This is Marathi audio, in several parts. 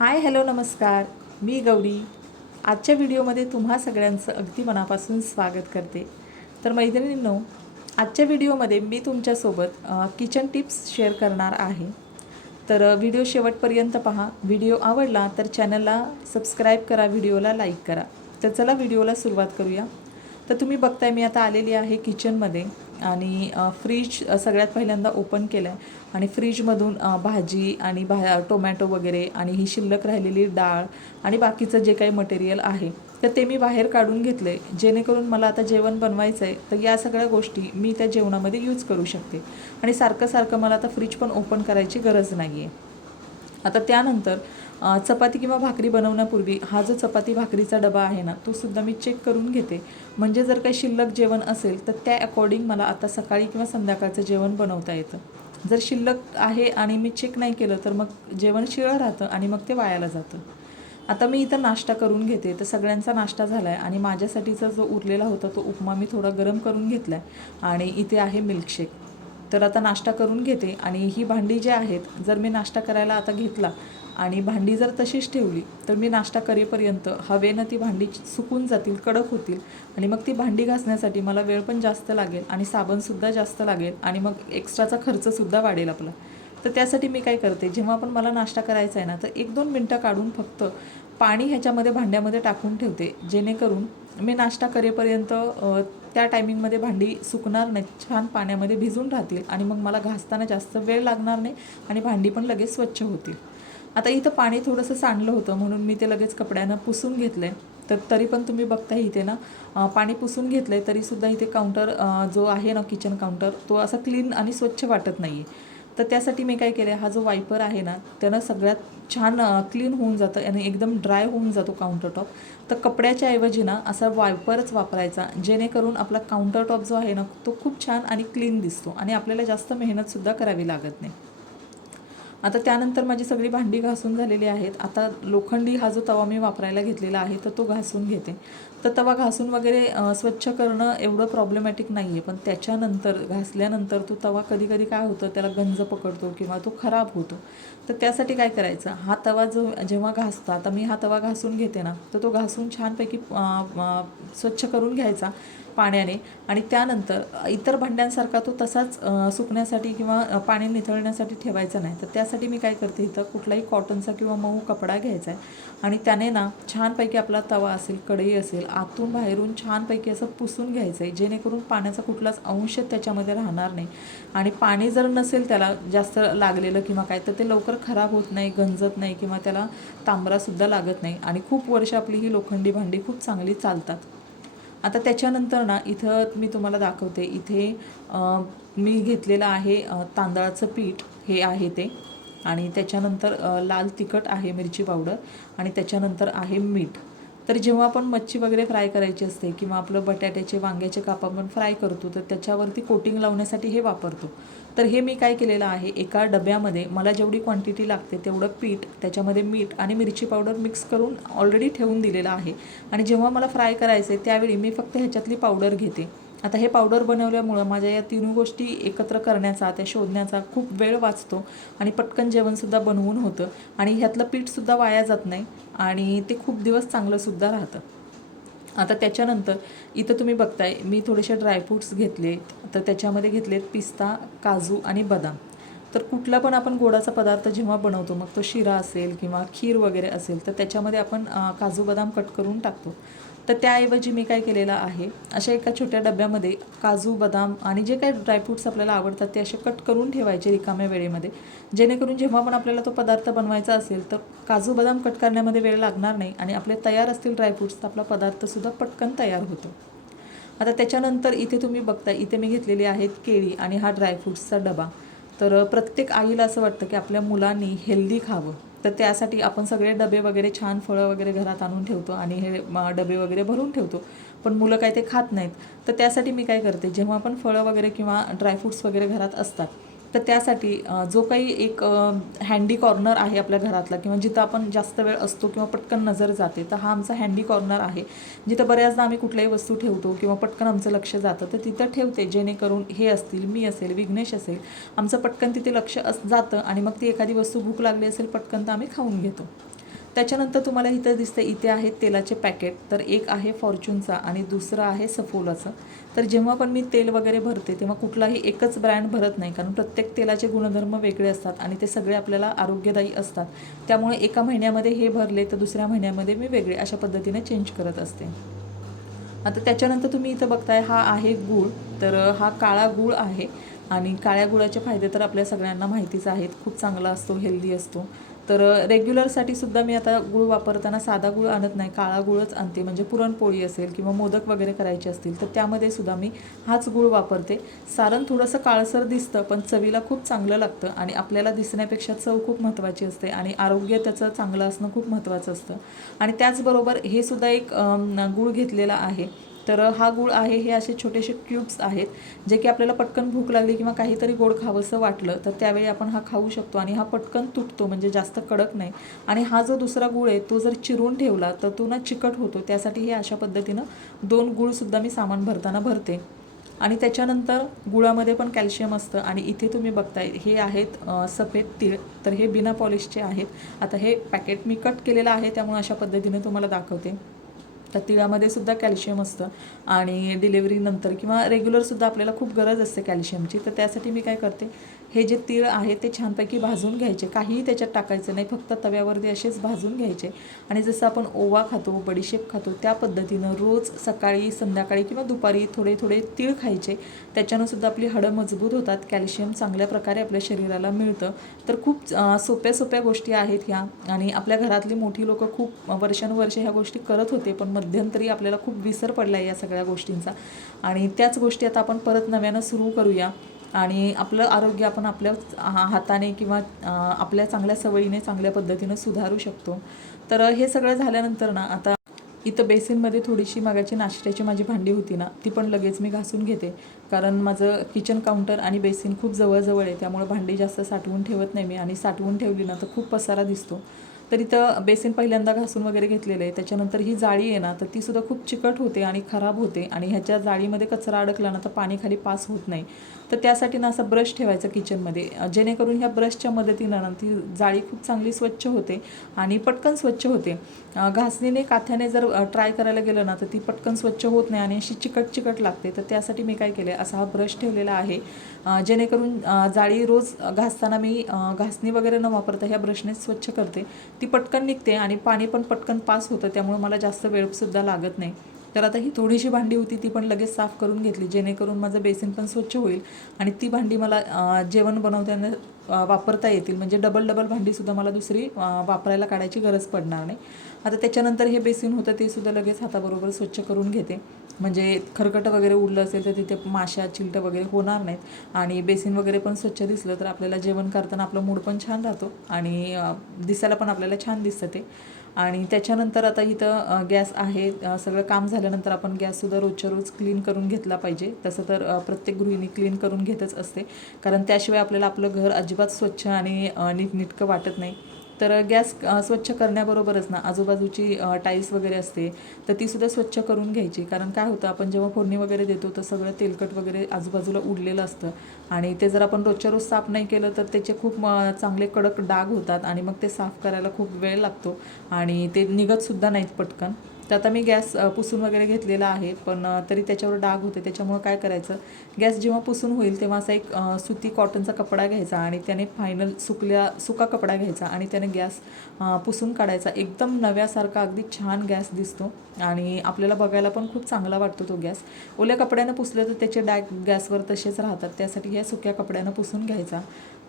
हाय हॅलो नमस्कार. मी गौरी. आजच्या व्हिडिओमध्ये तुम्हा सगळ्यांचं अगदी मनापासून स्वागत करते. तर मैत्रिणींनो, आजच्या व्हिडिओमध्ये मी तुमच्यासोबत किचन टिप्स शेअर करणार आहे. तर व्हिडिओ शेवटपर्यंत पहा. व्हिडिओ आवडला तर चॅनलला सबस्क्राईब करा, व्हिडिओला लाईक करा. तर चला व्हिडिओला सुरुवात करूया. तर तुम्ही बघताय मी आता आलेली आहे किचनमध्ये आणि फ्रीज सगळ्यात पहिल्यांदा ओपन केलं आहे आणि फ्रीजमधून भाजी आणि टोमॅटो वगैरे आणि ही शिल्लक राहिलेली डाळ आणि बाकीचं जे काही मटेरियल आहे तर ते मी बाहेर काढून घेतलं आहे, जेणेकरून मला आता जेवण बनवायचं आहे तर या सगळ्या गोष्टी मी त्या जेवणामध्ये यूज करू शकते आणि सारखं सारखं मला आता फ्रीज पण ओपन करायची गरज नाही आहे. आता त्यानंतर चपाती किंवा भाकरी बनवण्यापूर्वी हा जो चपाती भाकरीचा डबा आहे ना तो सुद्धा मी चेक करून घेते, म्हणजे जर काही शिल्लक जेवण असेल तर त्या अकॉर्डिंग मला आता सकाळी किंवा संध्याकाळचं जेवण बनवता येतं. जर शिल्लक आहे आणि मी चेक नाही केलं तर मग जेवण शिळं राहतं आणि मग ते वायाला जातं. आता मी इथं नाश्ता करून घेते. तर सगळ्यांचा नाश्ता झाला आहे आणि माझ्यासाठीचा जो उरलेला होता तो उपमा मी थोडा गरम करून घेतला आहे आणि इथे आहे मिल्कशेक. तर आता नाश्ता करून घेते आणि ही भांडी जी आहेत, जर मी नाश्ता करायला आता घेतला आणि भांडी जर तशीच ठेवली तर मी नाश्ता करेपर्यंत हवेनं ती भांडी सुकून जातील, कडक होतील आणि मग ती भांडी घासण्यासाठी मला वेळ पण जास्त लागेल आणि साबणसुद्धा जास्त लागेल आणि मग एक्स्ट्राचा खर्चसुद्धा वाढेल आपला. तर त्यासाठी मी काय करते, जेव्हा पण मला नाश्ता करायचा आहे ना तर 1-2 मिनटं काढून फक्त पाणी ह्याच्यामध्ये भांड्यामध्ये टाकून ठेवते, जेणेकरून मी नाश्ता करेपर्यंत त्या टायमिंगमध्ये भांडी सुकणार नाही, छान पाण्यामध्ये भिजून राहतील आणि मग मला घासताना जास्त वेळ लागणार नाही आणि भांडी पण लगेच स्वच्छ होतील. आता इथं पाणी थोडंसं सांडलं होतं म्हणून मी ते लगेच कपड्यानं पुसून घेतलं आहे. तर तरी पण तुम्ही बघताय इथे ना पाणी पुसून घेतलं आहे तरीसुद्धा इथे काउंटर जो आहे ना किचन काउंटर तो असा क्लीन आणि स्वच्छ वाटत नाही आहे. तर त्यासाठी मी काय केलं आहे, हा जो वायपर आहे ना त्यानं सगळ्यात छान क्लीन होऊन जातं आणि एकदम ड्राय होऊन जातो काउंटर टॉप. तर कपड्याच्या ऐवजी ना असा वायपरच वापरायचा, जेणेकरून आपला काउंटर टॉप जो आहे ना तो खूप छान आणि क्लीन दिसतो आणि आपल्याला जास्त मेहनतसुद्धा करावी लागत नाही. आता त्यानंतर माझी सगळी भांडी घासून झालेली आहेत. आता लोखंडी हा जो तवा मी वापरायला घेतलेला आहे तर तो घासून घेते. तर तवा घासून वगैरे स्वच्छ करणं एवढं प्रॉब्लेमॅटिक नाही आहे, पण त्याच्यानंतर घासल्यानंतर तो तवा कधी कधी काय होतं, त्याला गंज पकडतो किंवा तो खराब होतो. तर त्यासाठी काय करायचं, हा तवा जो जेव्हा घासता, आता मी हा तवा घासून घेते ना तर तो घासून छानपैकी स्वच्छ करून घ्यायचा पाण्याने आणि त्यानंतर इतर भांड्यांसारखा तो तसाच सुकण्यासाठी किंवा पाणी निथळण्यासाठी ठेवायचा नाही. तर त्यासाठी मी काय करते, इथं कुठलाही कॉटनचा किंवा मऊ कपडा घ्यायचा आहे आणि त्याने ना छानपैकी आपला तवा असेल, कढई असेल, आतून बाहेरून छानपैकी असं पुसून घ्यायचं आहे, जेणेकरून पाण्याचा कुठलाच अंश त्याच्यामध्ये राहणार नाही आणि पाणी जर नसेल त्याला जास्त लागलेलं किंवा काय तर ते लवकर खराब होत नाही, गंजत नाही किंवा त्याला तांबरासुद्धा लागत नाही आणि खूप वर्ष आपली ही लोखंडी भांडी खूप चांगली चालतात. आता त्याच्यानंतर ना इथं मी तुम्हाला दाखवते, इथे मी घेतलेलं आहे तांदळाचं पीठ हे आहे ते आणि त्याच्यानंतर लाल तिखट आहे, मिरची पावडर आणि त्याच्यानंतर आहे मीठ. तर जेव्हा आपण मच्छी वगैरे फ्राय करायची असते किंवा आपलं बटाट्याचे वांग्याचे काप आपण फ्राय करतो तर त्याच्यावरती कोटिंग लावण्यासाठी हे वापरतो. तर हे मी काय केलेलं आहे, एका डब्यामध्ये मला जेवढी क्वांटिटी लागते तेवढं पीठ, त्याच्यामध्ये मीठ आणि मिरची पावडर मिक्स करून ऑलरेडी ठेवून दिलेलं आहे आणि जेव्हा मला फ्राय करायचं आहे त्यावेळी मी फक्त ह्याच्यातली पावडर घेते. आता हे पावडर बनवल्यामुळं माझ्या या तीन गोष्टी एकत्र करण्याचा, त्या शोधण्याचा खूप वेळ वाचतो आणि पटकन जेवणसुद्धा बनवून होतं आणि ह्यातलं पीठसुद्धा वाया जात नाही आणि ते खूप दिवस चांगलंसुद्धा राहतं. आता त्याच्यानंतर इथं तुम्ही बघताय मी थोडेसे ड्रायफ्रूट्स घेतले. तर त्याच्यामध्ये घेतलेत पिस्ता, काजू आणि बदाम. तर कुठला पण आपण गोडाचा पदार्थ जेव्हा बनवतो, मग तो शिरा असेल किंवा खीर वगैरे असेल तर त्याच्यामध्ये आपण काजू बदाम कट करून टाकतो. तर त्याऐवजी मी काय केलेलं आहे, अशा एका छोट्या डब्यामध्ये काजू बदाम आणि जे काही ड्रायफ्रूट्स आपल्याला आवडतात ते असे कट करून ठेवायचे रिकाम्या वेळेमध्ये, जेणेकरून जेव्हा पण आपल्याला तो पदार्थ बनवायचा असेल तर काजू बदाम कट करण्यामध्ये वेळ लागणार नाही आणि आपले तयार असतील ड्रायफ्रूट्स तर आपला पदार्थसुद्धा पटकन तयार होतो. आता त्याच्यानंतर इथे तुम्ही बघता, इथे मी घेतलेली आहेत केळी आणि हा ड्रायफ्रूट्सचा डबा. तर प्रत्येक आईला असं वाटतं की आपल्या मुलांनी हेल्दी खावं, तर त्यासाठी आपण सगळे डबे वगैरे छान फळं वगैरे घरात आणून ठेवतो आणि हे डबे वगैरे भरून ठेवतो, पण मुलं काय ते खात नाहीत. तर त्यासाठी मी काय करते, जेव्हा आपण फळं वगैरे किंवा ड्रायफ्रूट्स वगैरे घरात असतात तर त्यासाठी जो काही एक हँडी कॉर्नर आहे आपल्या घरातला किंवा जिथं आपण जास्त वेळ असतो किंवा पटकन नजर जाते, तर हा आमचा हँडी कॉर्नर आहे, जिथं बऱ्याचदा आम्ही कुठल्याही वस्तू ठेवतो किंवा पटकन आमचं लक्ष जातं. तर तिथं ठेवते, जेणेकरून हे असतील, मी असेल, विघ्नेश असेल, आमचं पटकन तिथे लक्ष जातं आणि मग ती एखादी वस्तू भूक लागली असेल पटकन तर आम्ही खाऊन घेतो. त्याच्यानंतर तुम्हाला इथं दिसतं, इथे आहेत तेलाचे पॅकेट. तर एक आहे फॉर्च्यूनचा आणि दुसरं आहे सफोलाचं. तर जेव्हा पण मी तेल वगैरे भरते तेव्हा कुठलाही एकच ब्रँड भरत नाही, कारण प्रत्येक तेलाचे गुणधर्म वेगळे असतात आणि ते सगळे आपल्याला आरोग्यदायी असतात. त्यामुळे एका महिन्यामध्ये हे भरले तर दुसऱ्या महिन्यामध्ये मी वेगळे अशा पद्धतीने चेंज करत असते. आता त्याच्यानंतर तुम्ही इथं बघताय, हा आहे गूळ. तर हा काळा गूळ आहे आणि काळ्या गुळाचे फायदे तर आपल्या सगळ्यांना माहितीच आहेत. खूप चांगला असतो, हेल्दी असतो. तर रेग्युलरसाठी सुद्धा मी आता गूळ वापरताना साधा गूळ आणत नाही, काळा गूळच आणते. म्हणजे पुरणपोळी असेल किंवा मोदक वगैरे करायचे असतील तर त्यामध्ये सुद्धा मी हाच गूळ वापरते. सारण थोडंसं काळसर दिसतं पण चवीला खूप चांगलं लागतं आणि आपल्याला दिसण्यापेक्षा चव खूप महत्त्वाची असते आणि आरोग्य त्याचं चांगलं असणं खूप महत्त्वाचं असतं. आणि त्याचबरोबर हे सुद्धा एक गूळ घेतलेला आहे. तर हा गूळ आहे, हे असे छोटेसे क्यूब्स आहेत जे की आपल्याला पटकन भूक लागली किंवा काहीतरी गोड खावंसं वाटलं तर त्यावेळी आपण हा खाऊ शकतो आणि हा पटकन तुटतो, म्हणजे जास्त कडक नाही. आणि हा जो दुसरा गूळ आहे तो जर चिरून ठेवला तर तो ना चिकट होतो, त्यासाठी हे अशा पद्धतीनं 2 गूळसुद्धा मी सामान भरताना भरते. आणि त्याच्यानंतर गुळामध्ये पण कॅल्शियम असतं. आणि इथे तुम्ही बघताय हे आहेत सफेद तीळ. तर हे बिना पॉलिशचे आहेत. आता हे पॅकेट मी कट केलेलं आहे त्यामुळे अशा पद्धतीने तुम्हाला दाखवते. तर तिळामध्ये सुद्धा कॅल्शियम असतं आणि डिलेवरीनंतर किंवा रेग्युलरसुद्धा आपल्याला खूप गरज असते कॅल्शियमची. तर त्यासाठी मी काय करते, हे जे तीळ आहे ते छानपैकी भाजून घ्यायचे, काहीही त्याच्यात टाकायचं नाही, फक्त तव्यावरती असेच भाजून घ्यायचे. आणि जसं आपण ओवा खातो, बडीशेप खातो त्या पद्धतीनं रोज सकाळी, संध्याकाळी किंवा दुपारी थोडे थोडे तीळ खायचे. त्याच्यानं सुद्धा आपली हाडं मजबूत होतात, कॅल्शियम चांगल्या प्रकारे आपल्या शरीराला मिळतं. तर खूप सोप्या सोप्या गोष्टी आहेत ह्या. आणि आपल्या घरातली मोठी लोकं खूप वर्षानुवर्ष ह्या गोष्टी करत होते, पण मध्यंतरी आपल्याला खूप विसर पडला आहे या सगळ्या गोष्टींचा. आणि त्याच गोष्टी आता आपण परत नव्यानं सुरू करूया आणि आपलं आरोग्य आपण आपल्या हाताने किंवा आपल्या चांगल्या सवयीने चांगल्या पद्धतीनं सुधारू शकतो. तर हे सगळं झाल्यानंतर ना, आता इथं बेसिनमध्ये थोडीशी मागाची नाश्त्याची माझी भांडी होती ना, ती पण लगेच मी घासून घेते. कारण माझं किचन काउंटर आणि बेसिन खूप जवळजवळ आहे, त्यामुळे भांडी जास्त साठवून ठेवत नाही मी. आणि साठवून ठेवली ना तर खूप पसारा दिसतो. तर इथं बेसिन पहिल्यांदा घासून वगैरे घेतलेलं आहे. त्याच्यानंतर ही जाळी आहे ना, तर तीसुद्धा खूप चिकट होते आणि खराब होते आणि ह्याच्या जाळीमध्ये कचरा अडकला ना तर पाणी खाली पास होत नाही. तर त्यासाठी ना असा ब्रश ठेवायचा किचनमध्ये, जेणेकरून ह्या ब्रशच्या मदतीनं ना ती जाळी खूप चांगली स्वच्छ होते आणि पटकन स्वच्छ होते. घासणीने, काथ्याने जर ट्राय करायला गेलं ना तर ती पटकन स्वच्छ होत नाही आणि अशी चिकट चिकट लागते. तर त्यासाठी मी काय केलं आहे, असा हा ब्रश ठेवलेला आहे, जेणेकरून जाळी रोज घासताना मी घासणी वगैरे न वापरता ह्या ब्रशने स्वच्छ करते. ती पटकन निघते आणि पाणी पण पटकन पास होतं, त्यामुळे मला जास्त वेळसुद्धा लागत नाही. तर आता ही थोडीशी भांडी होती ती पण लगेच साफ करून घेतली, जेणेकरून माझं बेसिन पण स्वच्छ होईल आणि ती भांडी मला जेवण बनवताना वापरता येतील. म्हणजे डबल डबल भांडीसुद्धा मला दुसरी वापरायला काढायची गरज पडणार नाही. आता त्याच्यानंतर हे बेसिन होतं ते सुद्धा लगेच हाताबरोबर स्वच्छ करून घेते, म्हणजे खरकटं वगैरे उडलं असेल तर तिथे माशा, चिलटं वगैरे होणार नाहीत. आणि बेसिन वगैरे पण स्वच्छ दिसलं तर आपल्याला जेवण करताना आपला मूड पण छान राहतो आणि दिसायला पण आपल्याला छान दिसतं ते. आणि त्याच्यानंतर आता इथं गॅस आहे. सगळं काम झाल्यानंतर आपण गॅससुद्धा रोजच्या रोज क्लीन करून घेतला पाहिजे. तसं तर प्रत्येक गृहिणी क्लीन करून घेतच असते, कारण त्याशिवाय आपल्याला आपलं घर अजिबात स्वच्छ आणि नीटनेटकं वाटत नाही. तर गॅस स्वच्छ करण्याबरोबरच ना आजूबाजूची टाईल्स वगैरे असते तर तीसुद्धा स्वच्छ करून घ्यायची. कारण काय होतं, आपण जेव्हा फोडणी वगैरे देतो तर सगळं तेलकट वगैरे आजूबाजूला उडलेलं असतं आणि ते जर आपण रोजच्या रोज साफ नाही केलं तर त्याचे खूप चांगले कडक डाग होतात आणि मग ते साफ करायला खूप वेळ लागतो आणि ते निघतसुद्धा नाहीत पटकन. तर आता मी गॅस पुसून वगैरे घेतलेला आहे, पण तरी त्याच्यावर डाग होते. त्याच्यामुळं काय करायचं, गॅस जेव्हा पुसून होईल तेव्हा असा एक सुती कॉटनचा कपडा घ्यायचा आणि त्याने फायनल सुका कपडा घ्यायचा आणि त्याने गॅस पुसून काढायचा. एकदम नव्यासारखा अगदी छान गॅस दिसतो आणि आपल्याला बघायला पण खूप चांगला वाटतो तो गॅस. ओल्या कपड्यानं पुसलं तर त्याचे डाग गॅसवर तसेच राहतात, त्यासाठी ह्या सुक्या कपड्यानं पुसून घ्यायचा.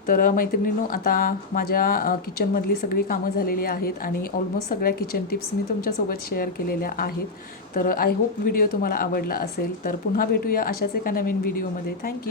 तर मैत्रिणींनो, आता माझ्या किचनमधली सगळी कामं झालेली आहेत आणि ऑलमोस्ट सगळ्या किचन टिप्स मी तुमच्यासोबत शेअर केलेल्या आहेत. तर आय होप व्हिडिओ तुम्हाला आवडला असेल. तर पुन्हा भेटूया अशाच एका नवीन व्हिडिओमध्ये. थँक्यू.